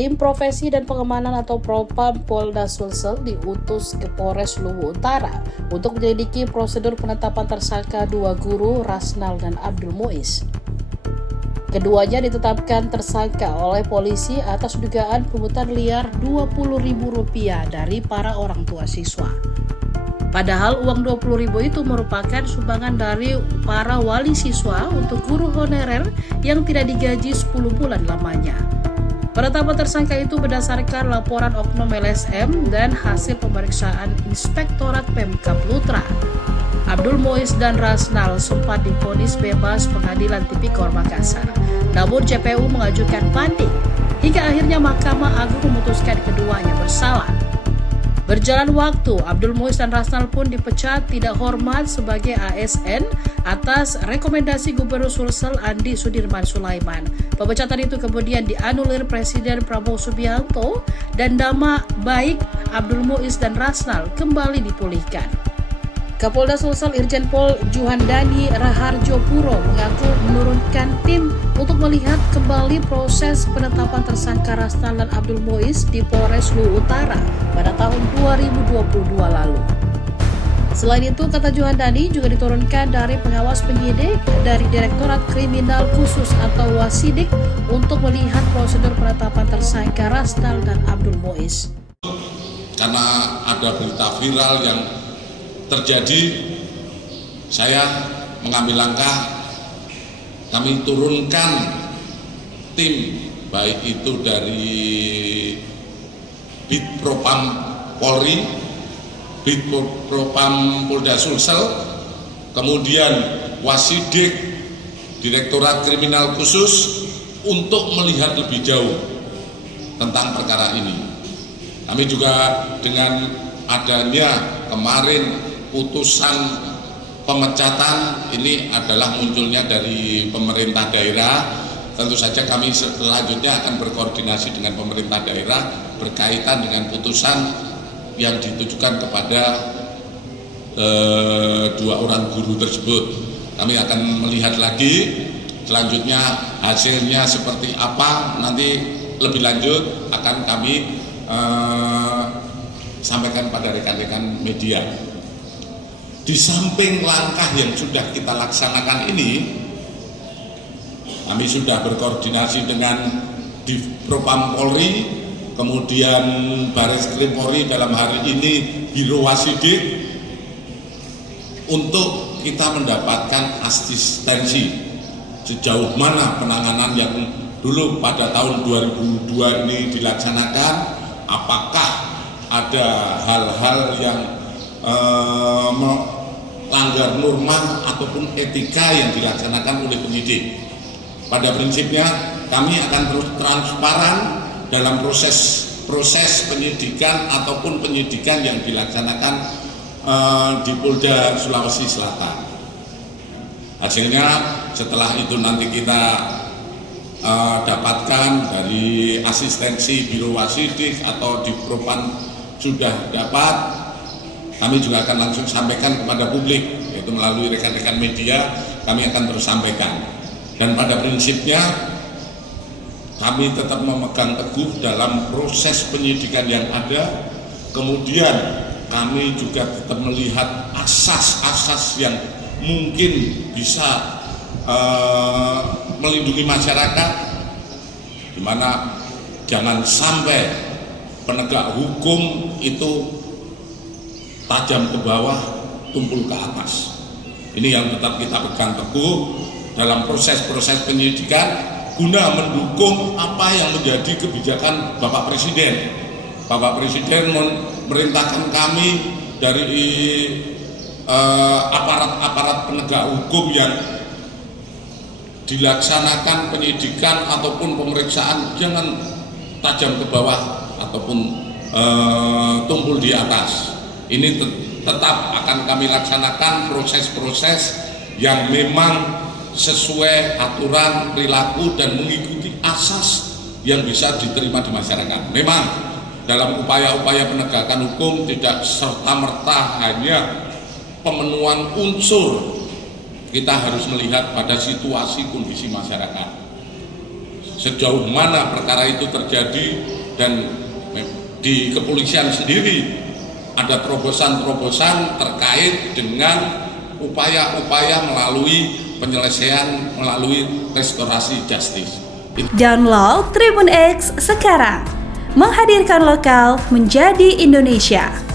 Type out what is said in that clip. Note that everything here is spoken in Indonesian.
Tim Profesi dan Pengamanan atau Propam Polda Sulsel diutus ke Polres Luwu Utara untuk menyelidiki prosedur penetapan tersangka dua guru, Rasnal dan Abdul Muiz. Keduanya ditetapkan tersangka oleh polisi atas dugaan pungutan liar Rp20.000 dari para orang tua siswa. Padahal uang Rp20.000 itu merupakan sumbangan dari para wali siswa untuk guru honorer yang tidak digaji 10 bulan lamanya. Penetapan tersangka itu berdasarkan laporan oknum LSM dan hasil pemeriksaan Inspektorat Pemkab Lutra. Abdul Muiz dan Rasnal sempat divonis bebas Pengadilan Tipikor Makassar. Namun JPU mengajukan banding hingga akhirnya Mahkamah Agung memutuskan keduanya bersalah. Berjalan waktu, Abdul Muiz dan Rasnal pun dipecat tidak hormat sebagai ASN atas rekomendasi Gubernur Sulsel Andi Sudirman Sulaiman. Pemecatan itu kemudian dianulir Presiden Prabowo Subianto dan nama baik Abdul Muiz dan Rasnal kembali dipulihkan. Kapolda Sulsel Irjen Pol Juhandani Raharjo Puro mengaku menurunkan tim untuk melihat kembali proses penetapan tersangka Rasnal dan Abdul Muiz di Polres Luwu Utara pada tahun 2022 lalu. Selain itu, kata Juhandani juga diturunkan dari pengawas penyidik dari Direktorat Kriminal Khusus atau Wasidik untuk melihat prosedur penetapan tersangka Rasnal dan Abdul Muiz. Karena ada berita viral yang terjadi, saya mengambil langkah, kami turunkan tim baik itu dari Bid Propam Polri, Bid Propam Polda Sulsel, kemudian Wasidik Direktorat Kriminal Khusus untuk melihat lebih jauh tentang perkara ini. Kami juga dengan adanya kemarin putusan pemecatan ini adalah munculnya dari pemerintah daerah. Tentu saja kami selanjutnya akan berkoordinasi dengan pemerintah daerah berkaitan dengan putusan yang ditujukan kepada dua orang guru tersebut. Kami akan melihat lagi selanjutnya hasilnya seperti apa, nanti lebih lanjut akan kami sampaikan pada rekan-rekan media. Di samping langkah yang sudah kita laksanakan ini, kami sudah berkoordinasi dengan Divpropam Polri, kemudian Baris Krim Polri dalam hari ini Biro Wasidik, untuk kita mendapatkan asistensi sejauh mana penanganan yang dulu pada tahun 2002 ini dilaksanakan, apakah ada hal-hal yang melanggar norma ataupun etika yang dilaksanakan oleh penyidik. Pada prinsipnya kami akan terus transparan dalam proses penyidikan ataupun penyidikan yang dilaksanakan di Polda Sulawesi Selatan. Hasilnya setelah itu nanti kita dapatkan dari asistensi Biro Wasidik atau di Propam sudah dapat, kami juga akan langsung sampaikan kepada publik, yaitu melalui rekan-rekan media kami akan terus sampaikan. Dan pada prinsipnya kami tetap memegang teguh dalam proses penyidikan yang ada, kemudian kami juga tetap melihat asas-asas yang mungkin bisa melindungi masyarakat, di mana jangan sampai penegak hukum itu tajam ke bawah, tumpul ke atas. Ini yang tetap kita pegang teguh dalam proses-proses penyidikan guna mendukung apa yang menjadi kebijakan Bapak Presiden. Bapak Presiden memerintahkan kami dari aparat-aparat penegak hukum yang dilaksanakan penyidikan ataupun pemeriksaan jangan tajam ke bawah ataupun tumpul di atas. Ini tetap akan kami laksanakan proses-proses yang memang sesuai aturan perilaku dan mengikuti asas yang bisa diterima di masyarakat. Memang dalam upaya-upaya penegakan hukum tidak serta-merta hanya pemenuhan unsur, kita harus melihat pada situasi kondisi masyarakat. sejauh mana perkara itu terjadi, dan di kepolisian sendiri ada terobosan-terobosan terkait dengan upaya-upaya melalui penyelesaian melalui restorasi justice. Download Tribun X sekarang, menghadirkan lokal menjadi Indonesia.